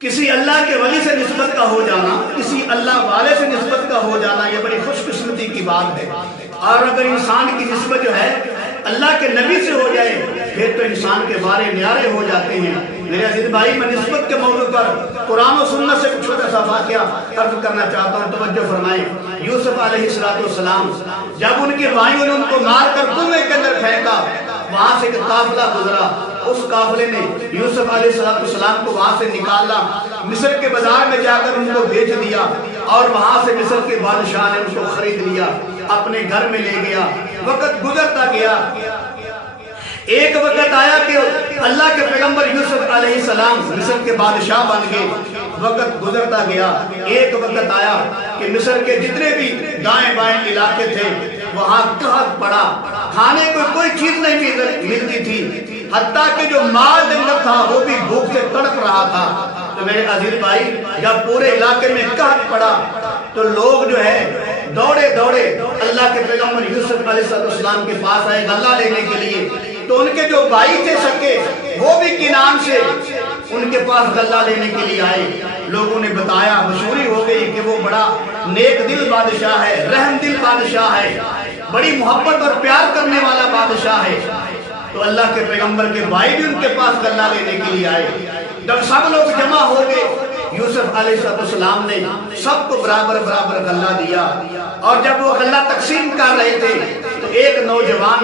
کسی اللہ کے ولی سے نسبت کا ہو جانا، کسی اللہ والے سے نسبت کا ہو جانا، یہ بڑی خوش قسمتی کی بات ہے۔ اور اگر انسان کی نسبت جو ہے اللہ کے نبی سے ہو جائے پھر تو انسان کے بارے نیارے ہو جاتے ہیں۔ میرے عزیز بھائی، میں نسبت کے موضوع پر قرآن و سنت سے چھوٹا سا واقعہ عرض کرنا چاہتا ہوں، توجہ فرمائیں۔ یوسف علیہ السلام جب ان کے بھائیوں نے ان کو مار کر کنویں کے اندر پھینکا، وہاں سے ایک قافلہ گزرا، اس قافلے نے یوسف علیہ السلام کو وہاں سے نکالا، مصر کے بازار میں جا کر ان کو بیچ دیا، اور وہاں سے مصر کے بادشاہ نے ان کو خرید لیا، اپنے گھر میں لے گیا۔ وقت گزرتا گیا، ایک وقت آیا کہ اللہ کے پیغمبر یوسف علیہ السلام مصر کے بادشاہ بن گئے۔ وقت گزرتا گیا، ایک وقت آیا کہ مصر کے جتنے بھی دائیں بائیں علاقے تھے وہاں قحط پڑا، کھانے کو کوئی چیز نہیں ملتی تھی، حتیٰ کہ جو مال جنگل تھا وہ بھی بھوک سے تڑپ رہا تھا۔ تو میرے عزیز بھائی، جب پورے علاقے میں قحط پڑا تو لوگ جو ہے دوڑے دوڑے اللہ کے پیغمبر یوسف علیہ السلام کے پاس آئے غلہ لینے کے لیے۔ تو ان کے جو بھائی تھے سکے وہ بھی کنعان سے ان کے پاس غلہ لینے کے لیے آئے۔ لوگوں نے بتایا، مشہوری ہو گئی کہ وہ بڑا نیک دل بادشاہ ہے، رحم دل بادشاہ ہے، بڑی محبت اور پیار کرنے والا بادشاہ ہے۔ تو اللہ کے پیغمبر کے بھائی بھی ان کے پاس غلہ لینے کے لیے آئے۔ جب سب لوگ جمع ہو گئے، یوسف علیہ السلام نے سب کو برابر برابر غلہ دیا، اور جب وہ غلہ تقسیم کر رہے تھے تو ایک نوجوان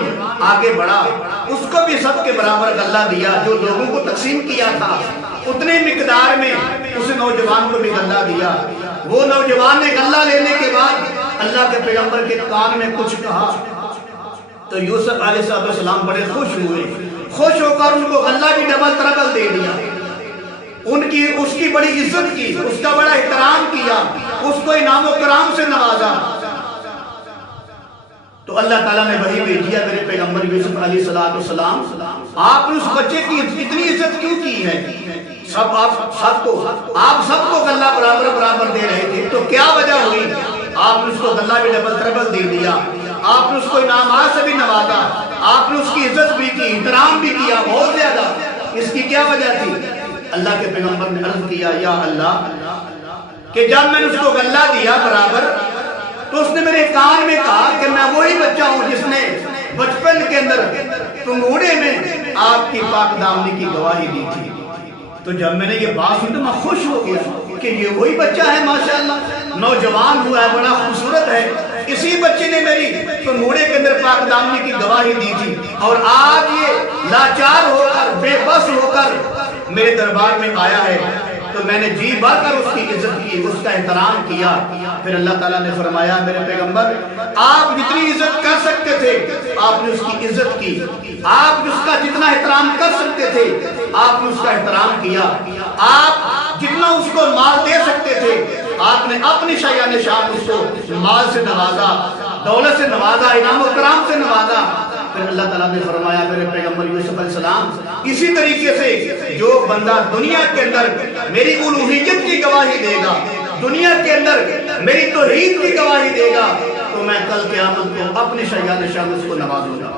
آگے بڑھا، اس کو بھی سب کے برابر غلہ دیا، جو لوگوں کو تقسیم کیا تھا اتنے مقدار میں اس نوجوان کو بھی غلہ دیا۔ وہ نوجوان نے غلہ لینے کے بعد اللہ کے پیغمبر کے کان میں کچھ کہا تو یوسف علیہ السلام بڑے خوش ہوئے، خوش ہو کر ان کو غلہ بھی ڈبل تربل دے دیا، اس کی بڑی عزت کی، اس کا بڑا احترام کیا، اس کو انعام و کرام سے نوازا۔ تو اللہ تعالیٰ نے وحی بھیجی ہے، میرے پیغمبر یوسف علیہ السلام، آپ نے اس بچے کی اتنی عزت کیوں کی ہے؟ آپ سب کو غلہ برابر برابر دے رہے تھے، تو کیا وجہ ہوئی؟ آپ نے اس کو غلہ بھی ڈبل تربل دے دیا، آپ نے اس کو انعامات سے بھی نوازا، آپ نے اس کی عزت بھی کی، احترام بھی کیا بہت زیادہ۔ اس کی کیا وجہ تھی؟ اللہ کے پیغمبر نے عرض کیا، یا اللہ، کہ جب میں نے اس کو غلہ دیا برابر تو اس نے میرے کان میں کہا کہ میں وہی بچہ ہوں جس نے بچپن کے اندر پنگوڑے میں آپ کی پاک دامنی کی گواہی دی تھی۔ تو جب میں نے یہ بات سنی تو میں خوش ہو گیا کہ یہ وہی بچہ ہے، ماشاءاللہ نوجوان ہوا ہے، بڑا خوبصورت ہے، اسی بچے نے میری پنگوڑے کے اندر پاک دامنی کی گواہی دی تھی، اور آج یہ لاچار ہو کر بے بس ہو کر میرے دربار میں آیا ہے۔ تو میں نے جی بھر کر اس کی عزت کی، اس کا احترام کیا۔ پھر اللہ تعالیٰ نے فرمایا، میرے پیغمبر آپ جتنی عزت کر سکتے تھے آپ نے اس کی عزت کی، آپ اس کا جتنا احترام کر سکتے تھے آپ نے اس کا احترام کیا، آپ جتنا اس کو مال دے سکتے تھے آپ نے اپنی شایان شان اس کو مال سے نوازا، دولت سے نوازا، انعام و کرام سے نوازا۔ پھر اللہ تعالیٰ نے فرمایا، میرے پیغمبر یوسف علیہ السلام، اسی طریقے سے جو بندہ دنیا کے اندر میری الوہیت کی گواہی دے گا، دنیا کے اندر میری توحید کی گواہی دے گا، تو میں کل قیامت کو اپنی شایان شان اس کو نوازوں گا۔